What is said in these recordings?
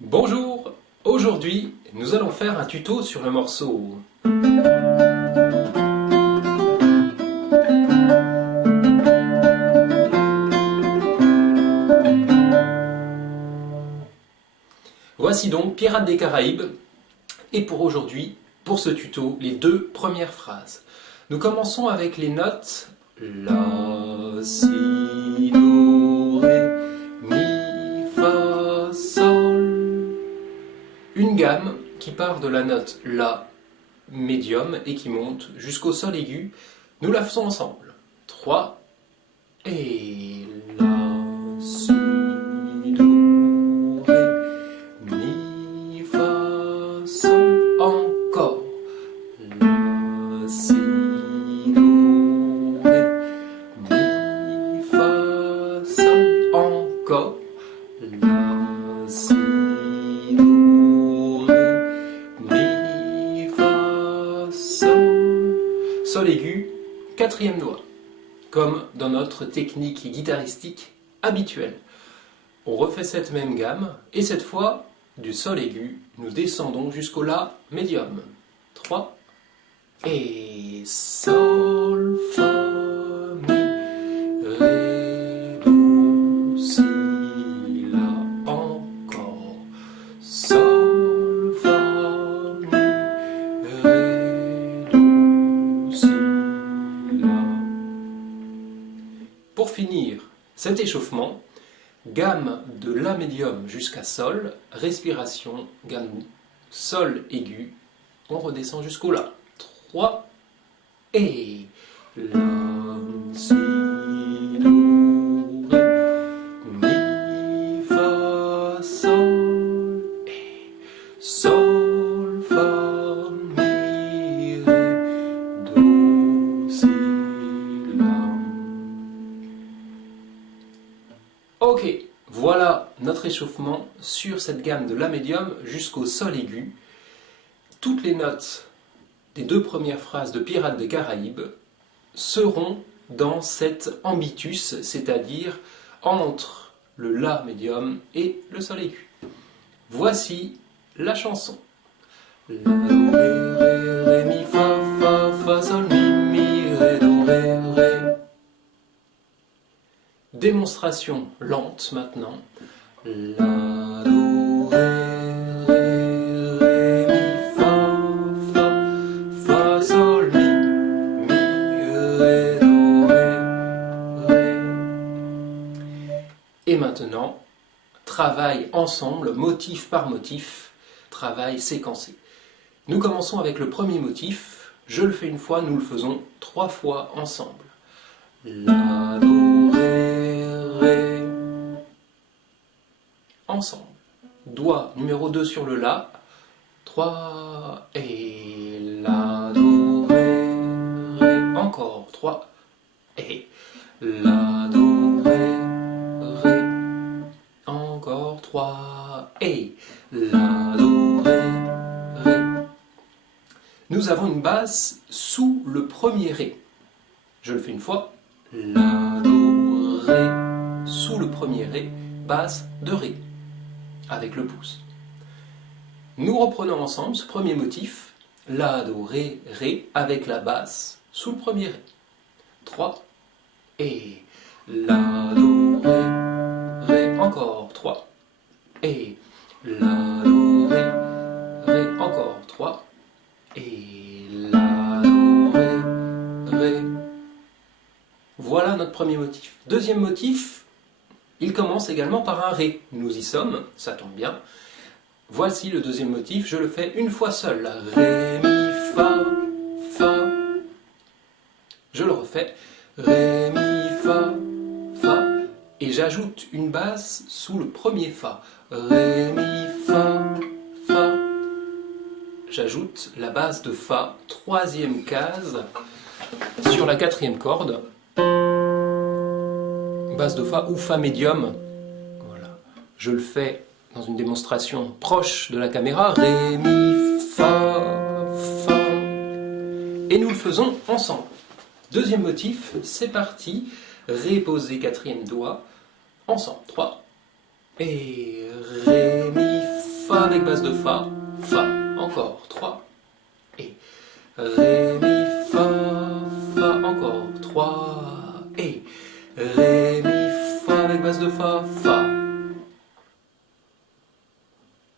Bonjour, aujourd'hui nous allons faire un tuto sur le morceau. Voici donc Pirates des Caraïbes et pour aujourd'hui, pour ce tuto, les deux premières phrases. Nous commençons avec les notes La, Si, Do, Ré, Mi, Fa, Sol. Une gamme qui part de la note La médium et qui monte jusqu'au Sol aigu. Nous la faisons ensemble. 3 et La, Si, Do, Ré, Mi, Fa, Sol. Encore. La, Si, Do, Ré, Mi, Fa, Sol. Encore. La, Si, Do, Ré, Mi, Fa, Sol. Sol aigu, quatrième doigt, comme dans notre technique guitaristique habituelle. On refait cette même gamme, et cette fois, du Sol aigu, nous descendons jusqu'au La médium. 3, et Sol, Fa, Mi, Ré, Do, Si, La, encore. Sol, Fa, Mi, Ré, Do, Si, La. Pour finir cet échauffement, gamme de La médium jusqu'à Sol, respiration, gamme Sol aigu, on redescend jusqu'au La. 3 et La, Si, Do, Ré, Mi, Fa, Sol, et Sol, Fa, Mi, Ré, Do, Si, La. Ok, voilà notre échauffement sur cette gamme de La médium jusqu'au Sol aigu. Toutes les notes des deux premières phrases de Pirates des Caraïbes seront dans cet ambitus, c'est-à-dire entre le La médium et le Sol aigu. Voici la chanson. La, Do, Ré, Ré, Mi, Fa, Fa, Fa, Sol, Mi, Mi, Ré, Do, Ré, Ré. Démonstration lente maintenant. La, Do, Ré, Ré, Mi, Fa, Sol, Mi, Ré, Do, Ré. Et maintenant, travail ensemble, motif par motif, travail séquencé. Nous commençons avec le premier motif. Je le fais une fois, nous le faisons 3 fois ensemble. La, Do, Ré, Ré. Ensemble. Doigt numéro 2 sur le La. 3 et La, Do, Ré, Ré. Encore 3 et La, Do, Ré, Ré. Encore 3 et La, Do, Ré, Ré. Nous avons une basse sous le premier Ré. Je le fais une fois. La, Do, Ré, sous le premier Ré, basse de Ré, avec le pouce. Nous reprenons ensemble ce premier motif, La, Do, Ré, Ré, avec la basse sous le premier Ré. 3, et La, Do, Ré, Ré, encore 3, et La, Do, Ré, Ré, encore 3, et La, Do, Ré, Ré. Voilà notre premier motif. Deuxième motif, il commence également par un Ré. Nous y sommes, ça tombe bien. Voici le deuxième motif, je le fais une fois seul. Ré, Mi, Fa, Fa. Je le refais. Ré, Mi, Fa, Fa. Et j'ajoute une basse sous le premier Fa. Ré, Mi, Fa, Fa. J'ajoute la basse de Fa, troisième case, sur la quatrième corde. Basse de Fa ou Fa médium. Voilà. Je le fais dans une démonstration proche de la caméra. Ré, Mi, Fa, Fa. Et nous le faisons ensemble. Deuxième motif, c'est parti. Ré posé, quatrième doigt. Ensemble. 3. Et Ré, Mi, fa avec base de fa, fa, encore 3, et ré, mi, fa, fa, encore 3, et ré, mi, fa avec base de fa, fa.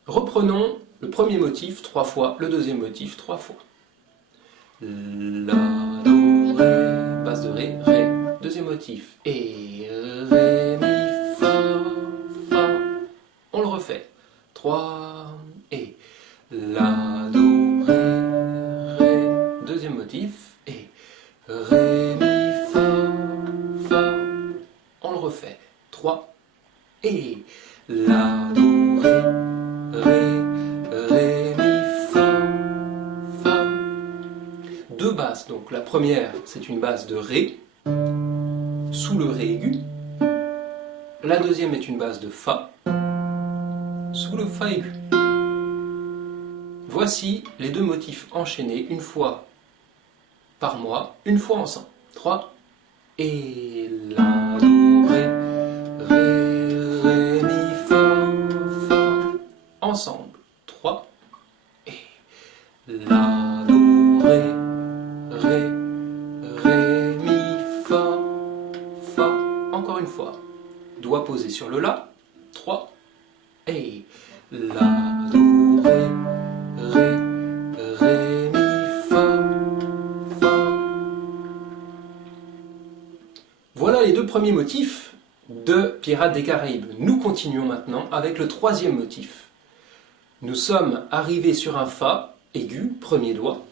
Reprenons le premier motif 3 fois, le deuxième motif 3 fois. La, do, ré, base de ré, ré, deuxième motif, et ré, mi, fa, fa. On le refait. 3, et la, do, ré, ré, deuxième motif, et ré, mi, fa, fa. On le refait. 3, et la, do, ré, ré, ré, mi, fa, fa. Deux basses. Donc la première, c'est une basse de ré, sous le ré aigu. La deuxième est une basse de fa, sous le fa aigu. Voici les deux motifs enchaînés, une fois par mois, une fois ensemble. 3, et la, do, ré, ré, ré, mi, fa, fa. Ensemble. 3, et la, do, ré, ré, ré, mi, fa, fa. Encore une fois. Doigt posé sur le la. 3, et la, do, ré, ré, ré, mi, fa, fa. Voilà les deux premiers motifs de Pirates des Caraïbes. Nous continuons maintenant avec le troisième motif. Nous sommes arrivés sur un fa aigu, premier doigt.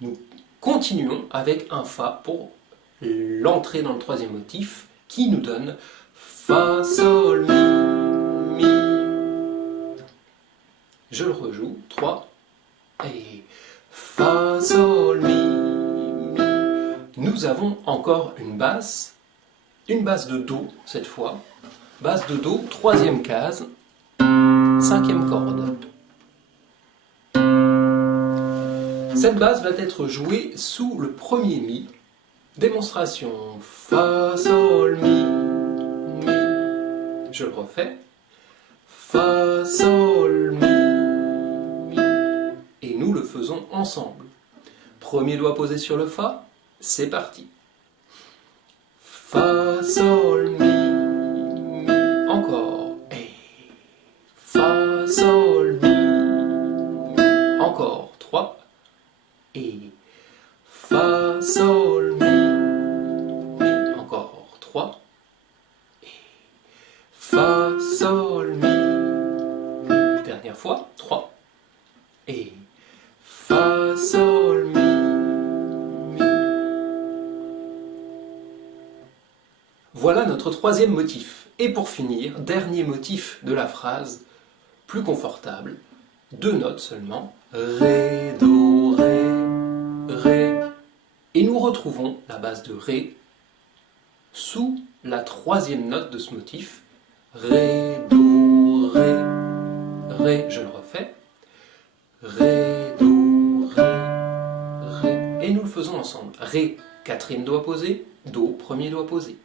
Nous continuons avec un fa pour l'entrée dans le troisième motif qui nous donne fa, sol, mi, mi. Je le rejoue. 3, et fa, sol, mi, mi. Nous avons encore une basse de do cette fois. Basse de do, troisième case, cinquième corde. Cette basse va être jouée sous le premier mi. Démonstration. Fa, sol, mi, mi. Je le refais. Fa, sol, mi, mi. Et nous le faisons ensemble. Premier doigt posé sur le fa. C'est parti. Fa, sol, mi, mi. Encore. Et fa, sol, mi, mi. Encore. 3. Et fa, sol, mi, mi. Encore 3. Et fa, sol, mi, mi. Dernière fois. 3. Et fa, sol, mi, mi. Voilà notre troisième motif. Et pour finir, dernier motif de la phrase, plus confortable, 2 notes seulement. Ré, do, ré, ré. Et nous retrouvons la base de ré sous la troisième note de ce motif. Ré, do, ré, ré. Je le refais. Ré, do, ré, ré. Et nous le faisons ensemble. Ré, quatrième doigt posé. Do, premier doigt posé.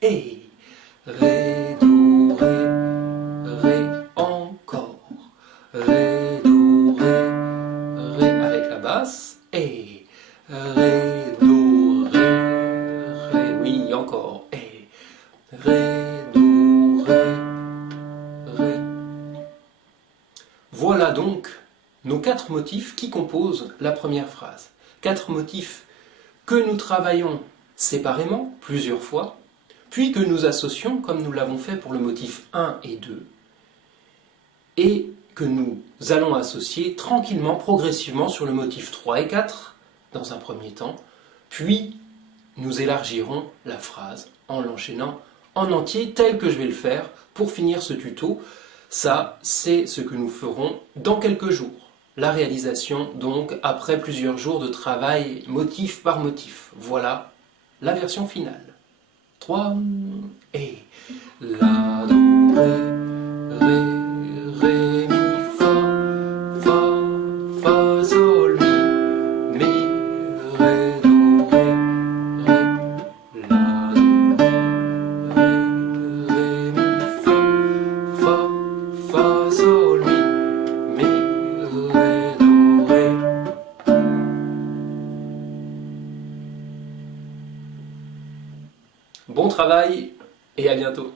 Et ré, do, ré, ré. Encore. Ré, do, ré, ré. Avec la basse. Et ré, do, ré, ré. Oui, encore. Et ré, do, ré, ré. Voilà donc nos 4 motifs qui composent la première phrase. 4 motifs que nous travaillons séparément, plusieurs fois, puis que nous associons, comme nous l'avons fait pour le motif 1 et 2, et que nous allons associer tranquillement, progressivement sur le motif 3 et 4, dans un premier temps, puis nous élargirons la phrase en l'enchaînant en entier, tel que je vais le faire pour finir ce tuto. Ça, c'est ce que nous ferons dans quelques jours. La réalisation, donc, après plusieurs jours de travail motif par motif. Voilà la version finale. 3, et la, do, ré, ré, ré, mi, fa, fa, fa, sol, mi, mi, ré, do, ré, ré, la, do, ré, ré, mi, fa, fa, fa, sol, mi, Bon travail et à bientôt.